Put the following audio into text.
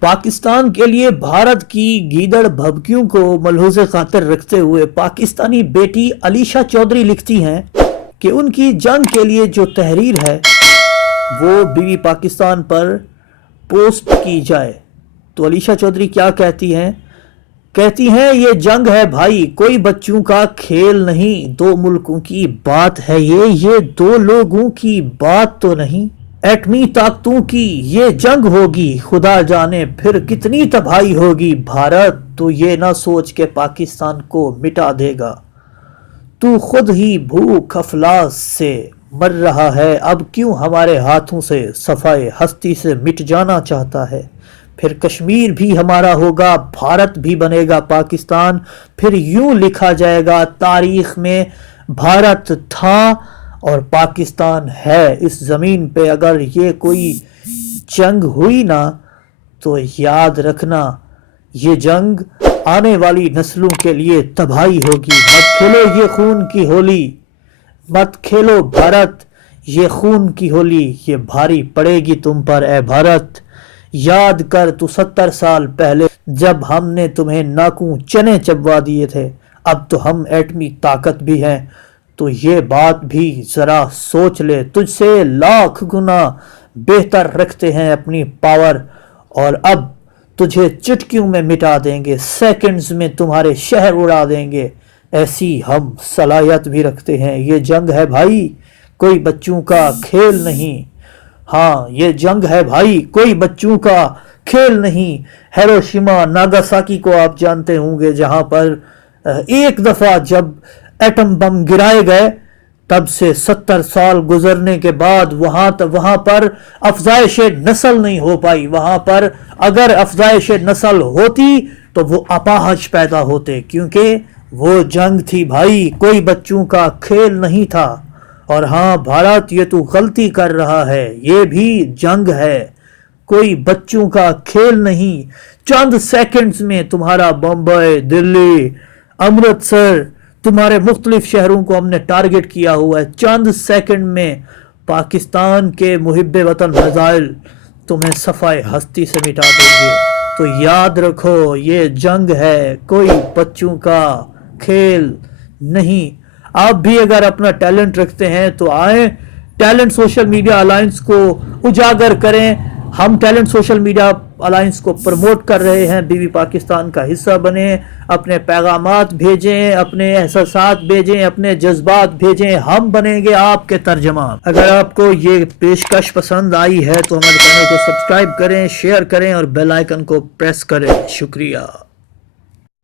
پاکستان کے لیے بھارت کی گیدڑ بھبکیوں کو ملحوظ خاطر رکھتے ہوئے پاکستانی بیٹی علیشہ چودھری لکھتی ہیں کہ ان کی جنگ کے لیے جو تحریر ہے وہ بی بی پاکستان پر پوسٹ کی جائے۔ تو علیشہ چودھری کیا کہتی ہیں؟ کہتی ہیں یہ جنگ ہے بھائی، کوئی بچوں کا کھیل نہیں، دو ملکوں کی بات ہے یہ دو لوگوں کی بات تو نہیں۔ ایٹمی طاقتوں کی یہ جنگ ہوگی، خدا جانے پھر کتنی تباہی ہوگی۔ بھارت تو یہ نہ سوچ کے پاکستان کو مٹا دے گا، تو خود ہی بھوک افلاس سے مر رہا ہے، اب کیوں ہمارے ہاتھوں سے صفائے ہستی سے مٹ جانا چاہتا ہے۔ پھر کشمیر بھی ہمارا ہوگا، بھارت بھی بنے گا پاکستان، پھر یوں لکھا جائے گا تاریخ میں بھارت تھا اور پاکستان ہے۔ اس زمین پہ اگر یہ کوئی جنگ ہوئی نا تو یاد رکھنا یہ جنگ آنے والی نسلوں کے لیے تباہی ہوگی۔ مت کھیلو یہ خون کی ہولی، مت کھیلو بھارت یہ خون کی ہولی، یہ بھاری پڑے گی تم پر اے بھارت۔ یاد کر تو 70 سال پہلے جب ہم نے تمہیں ناکوں چنے چبوا دیے تھے، اب تو ہم ایٹمی طاقت بھی ہیں، تو یہ بات بھی ذرا سوچ لے۔ تجھ سے لاکھ گنا بہتر رکھتے ہیں اپنی پاور، اور اب تجھے چٹکیوں میں مٹا دیں گے، سیکنڈز میں تمہارے شہر اڑا دیں گے، ایسی ہم صلاحیت بھی رکھتے ہیں۔ یہ جنگ ہے بھائی، کوئی بچوں کا کھیل نہیں۔ ہاں یہ جنگ ہے بھائی، کوئی بچوں کا کھیل نہیں۔ ہیروشیما ناگاساکی کو آپ جانتے ہوں گے، جہاں پر ایک دفعہ جب ایٹم بم گرائے گئے، تب سے 70 سال گزرنے کے بعد وہاں پر افزائش نسل نہیں ہو پائی۔ وہاں پر اگر افزائش نسل ہوتی تو وہ اپاہج پیدا ہوتے، کیونکہ وہ جنگ تھی بھائی، کوئی بچوں کا کھیل نہیں تھا۔ اور ہاں بھارت یہ تو غلطی کر رہا ہے، یہ بھی جنگ ہے، کوئی بچوں کا کھیل نہیں۔ چند سیکنڈز میں تمہارا بمبئی، دلی، امرتسر، تمہارے مختلف شہروں کو ہم نے ٹارگٹ کیا ہوا ہے، چند سیکنڈ میں پاکستان کے محب وطن میزائل تمہیں صفائے ہستی سے مٹا دیں گے۔ تو یاد رکھو یہ جنگ ہے، کوئی بچوں کا کھیل نہیں۔ آپ بھی اگر اپنا ٹیلنٹ رکھتے ہیں تو آئیں ٹیلنٹ سوشل میڈیا الائنس کو اجاگر کریں۔ ہم ٹیلنٹ سوشل میڈیا الائنس کو پروموٹ کر رہے ہیں، بی بی پاکستان کا حصہ بنیں، اپنے پیغامات بھیجیں، اپنے احساسات بھیجیں، اپنے جذبات بھیجیں، ہم بنیں گے آپ کے ترجمان۔ اگر آپ کو یہ پیشکش پسند آئی ہے تو ہمارے چینل کو سبسکرائب کریں، شیئر کریں اور بیل آئیکن کو پریس کریں۔ شکریہ۔